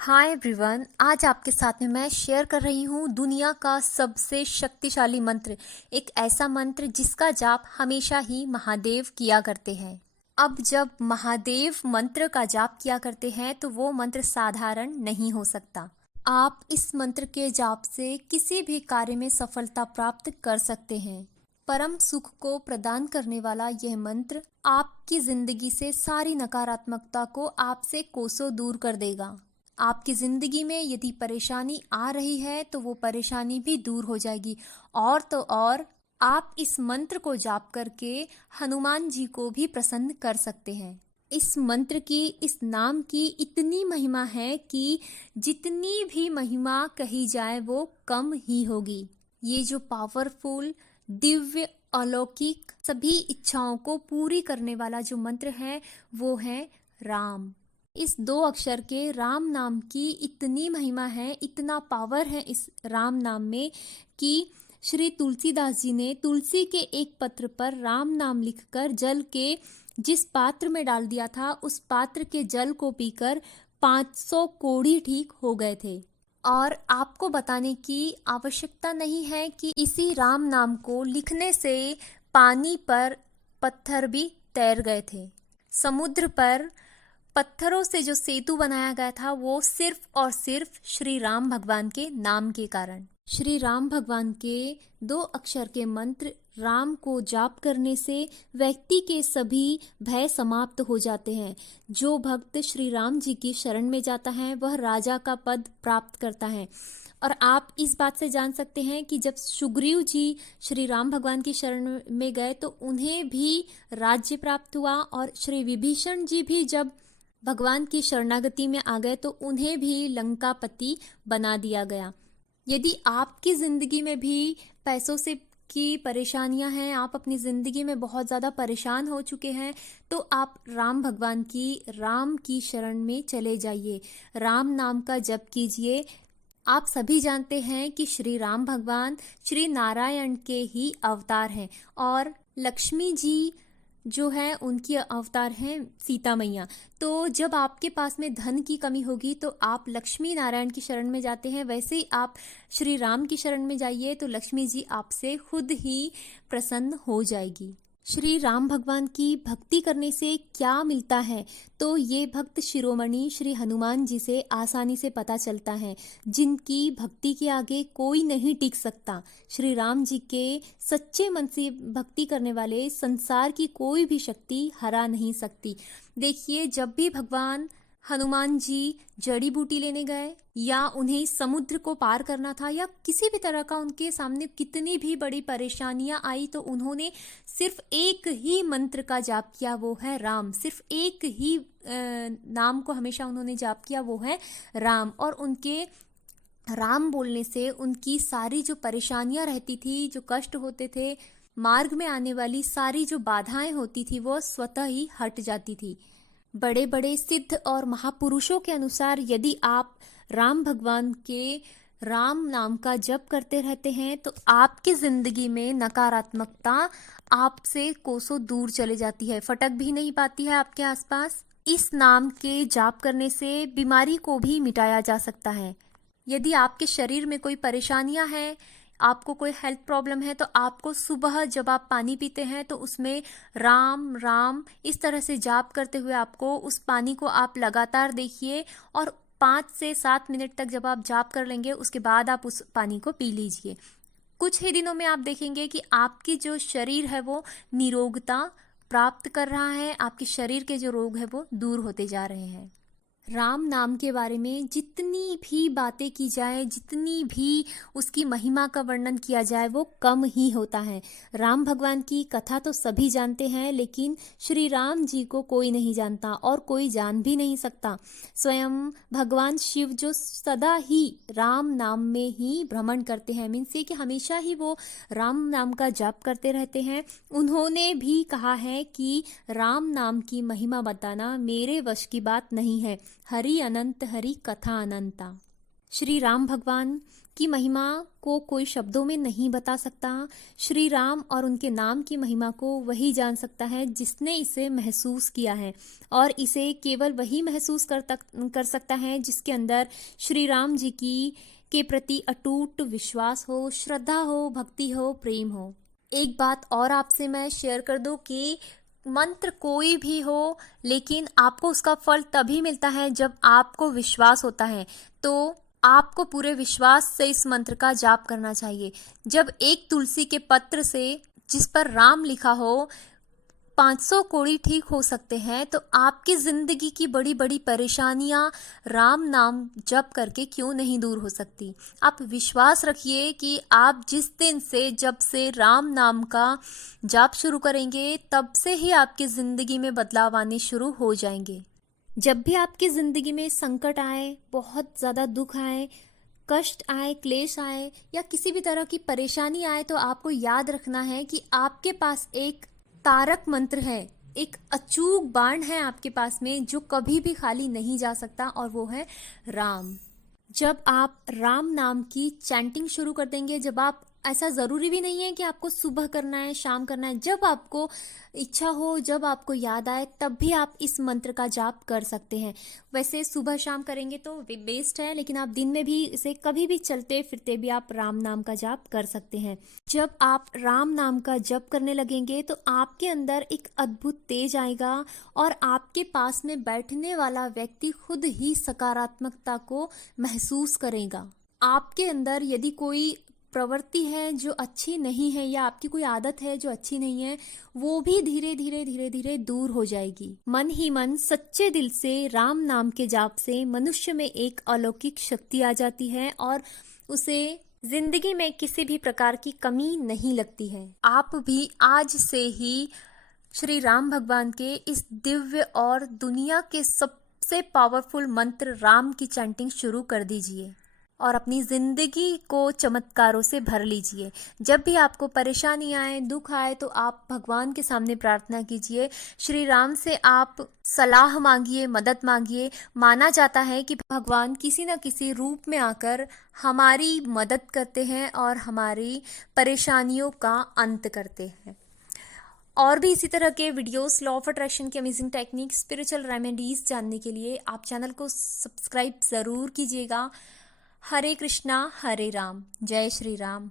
Hi everyone, आज आपके साथ में मैं शेयर कर रही हूँ दुनिया का सबसे शक्तिशाली मंत्र। एक ऐसा मंत्र जिसका जाप हमेशा ही महादेव किया करते हैं। अब जब महादेव मंत्र का जाप किया करते हैं तो वो मंत्र साधारण नहीं हो सकता। आप इस मंत्र के जाप से किसी भी कार्य में सफलता प्राप्त कर सकते हैं। परम सुख को प्रदान करने वाला यह मंत्र आपकी जिंदगी से सारी नकारात्मकता को आपसे कोसों दूर कर देगा। आपकी ज़िंदगी में यदि परेशानी आ रही है तो वो परेशानी भी दूर हो जाएगी। और तो और आप इस मंत्र को जाप करके हनुमान जी को भी प्रसन्न कर सकते हैं। इस मंत्र की, इस नाम की इतनी महिमा है कि जितनी भी महिमा कही जाए वो कम ही होगी। ये जो पावरफुल, दिव्य, अलौकिक सभी इच्छाओं को पूरी करने वाला जो मंत्र है वो है राम। इस 2 अक्षर के राम नाम की इतनी महिमा है, इतना पावर है इस राम नाम में कि श्री तुलसीदास जी ने तुलसी के एक पत्र पर राम नाम लिखकर जल के जिस पात्र में डाल दिया था, उस पात्र के जल को पीकर 500 कोढ़ी ठीक हो गए थे। और आपको बताने की आवश्यकता नहीं है कि इसी राम नाम को लिखने से पानी पर पत्थर भी तैर गए थे। समुद्र पर पत्थरों से जो सेतु बनाया गया था वो सिर्फ और सिर्फ श्री राम भगवान के नाम के कारण। श्री राम भगवान के 2 अक्षर के मंत्र राम को जाप करने से व्यक्ति के सभी भय समाप्त हो जाते हैं। जो भक्त श्री राम जी की शरण में जाता है वह राजा का पद प्राप्त करता है। और आप इस बात से जान सकते हैं कि जब सुग्रीव जी श्री राम भगवान की शरण में गए तो उन्हें भी राज्य प्राप्त हुआ, और श्री विभीषण जी भी जब भगवान की शरणागति में आ गए तो उन्हें भी लंकापति बना दिया गया। यदि आपकी ज़िंदगी में भी पैसों से की परेशानियां हैं, आप अपनी ज़िंदगी में बहुत ज़्यादा परेशान हो चुके हैं, तो आप राम भगवान की, राम की शरण में चले जाइए। राम नाम का जप कीजिए। आप सभी जानते हैं कि श्री राम भगवान श्री नारायण के ही अवतार हैं, और लक्ष्मी जी जो है उनकी अवतार हैं सीता मैया। तो जब आपके पास में धन की कमी होगी तो आप लक्ष्मी नारायण की शरण में जाते हैं, वैसे ही आप श्री राम की शरण में जाइए तो लक्ष्मी जी आपसे खुद ही प्रसन्न हो जाएगी। श्री राम भगवान की भक्ति करने से क्या मिलता है तो ये भक्त शिरोमणि श्री हनुमान जी से आसानी से पता चलता है, जिनकी भक्ति के आगे कोई नहीं टिक सकता। श्री राम जी के सच्चे मन से भक्ति करने वाले संसार की कोई भी शक्ति हरा नहीं सकती। देखिए, जब भी भगवान हनुमान जी जड़ी बूटी लेने गए या उन्हें समुद्र को पार करना था या किसी भी तरह का उनके सामने कितनी भी बड़ी परेशानियां आई तो उन्होंने सिर्फ एक ही मंत्र का जाप किया, वो है राम। सिर्फ एक ही नाम को हमेशा उन्होंने जाप किया, वो है राम। और उनके राम बोलने से उनकी सारी जो परेशानियां रहती थी, जो कष्ट होते थे, मार्ग में आने वाली सारी जो बाधाएं होती थी वो स्वतः ही हट जाती थी। बड़े बड़े सिद्ध और महापुरुषों के अनुसार यदि आप राम भगवान के राम नाम का जप करते रहते हैं तो आपकी जिंदगी में नकारात्मकता आपसे कोसों दूर चले जाती है, फटक भी नहीं पाती है आपके आसपास। इस नाम के जाप करने से बीमारी को भी मिटाया जा सकता है। यदि आपके शरीर में कोई परेशानियां हैं, आपको कोई हेल्थ प्रॉब्लम है, तो आपको सुबह जब आप पानी पीते हैं तो उसमें राम राम इस तरह से जाप करते हुए आपको उस पानी को आप लगातार देखिए, और 5 से 7 मिनट तक जब आप जाप कर लेंगे उसके बाद आप उस पानी को पी लीजिए। कुछ ही दिनों में आप देखेंगे कि आपकी जो शरीर है वो निरोगता प्राप्त कर रहा है, आपके शरीर के जो रोग है वो दूर होते जा रहे हैं। राम नाम के बारे में जितनी भी बातें की जाए, जितनी भी उसकी महिमा का वर्णन किया जाए वो कम ही होता है। राम भगवान की कथा तो सभी जानते हैं, लेकिन श्री राम जी को कोई नहीं जानता और कोई जान भी नहीं सकता। स्वयं भगवान शिव जो सदा ही राम नाम में ही भ्रमण करते हैं, मीन्स ये कि हमेशा ही वो राम नाम का जाप करते रहते हैं, उन्होंने भी कहा है कि राम नाम की महिमा बताना मेरे वश की बात नहीं है। हरि अनंत, हरि कथा अनंता। श्री राम भगवान की महिमा को कोई शब्दों में नहीं बता सकता। श्री राम और उनके नाम की महिमा को वही जान सकता है जिसने इसे महसूस किया है, और इसे केवल वही महसूस कर सकता है जिसके अंदर श्री राम जी की के प्रति अटूट विश्वास हो, श्रद्धा हो, भक्ति हो, प्रेम हो। एक बात और आपसे मैं शेयर कर दूं कि मंत्र कोई भी हो, लेकिन आपको उसका फल तभी मिलता है जब आपको विश्वास होता है। तो आपको पूरे विश्वास से इस मंत्र का जाप करना चाहिए। जब एक तुलसी के पत्र से जिस पर राम लिखा हो 500 कोड़ी ठीक हो सकते हैं, तो आपकी जिंदगी की बड़ी बड़ी परेशानियां राम नाम जप करके क्यों नहीं दूर हो सकती। आप विश्वास रखिए कि आप जिस दिन से जब से राम नाम का जाप शुरू करेंगे, तब से ही आपकी जिंदगी में बदलाव आने शुरू हो जाएंगे। जब भी आपकी जिंदगी में संकट आए, बहुत ज़्यादा दुख आए, कष्ट आए, क्लेश आए या किसी भी तरह की परेशानी आए, तो आपको याद रखना है कि आपके पास एक तारक मंत्र है, एक अचूक बाण है आपके पास में जो कभी भी खाली नहीं जा सकता, और वो है राम। जब आप राम नाम की चैंटिंग शुरू कर देंगे, जब आप, ऐसा ज़रूरी भी नहीं है कि आपको सुबह करना है, शाम करना है, जब आपको इच्छा हो, जब आपको याद आए, तब भी आप इस मंत्र का जाप कर सकते हैं। वैसे सुबह शाम करेंगे तो बेस्ट है, लेकिन आप दिन में भी इसे कभी भी चलते फिरते भी आप राम नाम का जाप कर सकते हैं। जब आप राम नाम का जप करने लगेंगे तो आपके अंदर एक अद्भुत तेज आएगा, और आपके पास में बैठने वाला व्यक्ति खुद ही सकारात्मकता को महसूस करेगा। आपके अंदर यदि कोई प्रवृत्ति है जो अच्छी नहीं है, या आपकी कोई आदत है जो अच्छी नहीं है, वो भी धीरे धीरे दूर हो जाएगी। मन ही मन सच्चे दिल से राम नाम के जाप से मनुष्य में एक अलौकिक शक्ति आ जाती है, और उसे जिंदगी में किसी भी प्रकार की कमी नहीं लगती है। आप भी आज से ही श्री राम भगवान के इस दिव्य और दुनिया के सबसे पावरफुल मंत्र राम की चैंटिंग शुरू कर दीजिए, और अपनी जिंदगी को चमत्कारों से भर लीजिए। जब भी आपको परेशानी आए, दुख आए, तो आप भगवान के सामने प्रार्थना कीजिए। श्री राम से आप सलाह मांगिए, मदद मांगिए। माना जाता है कि भगवान किसी न किसी रूप में आकर हमारी मदद करते हैं और हमारी परेशानियों का अंत करते हैं। और भी इसी तरह के वीडियोस, लॉ ऑफ अट्रैक्शन की अमेजिंग टेक्निक, स्पिरिचुअल रेमेडीज जानने के लिए आप चैनल को सब्सक्राइब ज़रूर कीजिएगा। हरे कृष्णा हरे राम, जय श्री राम।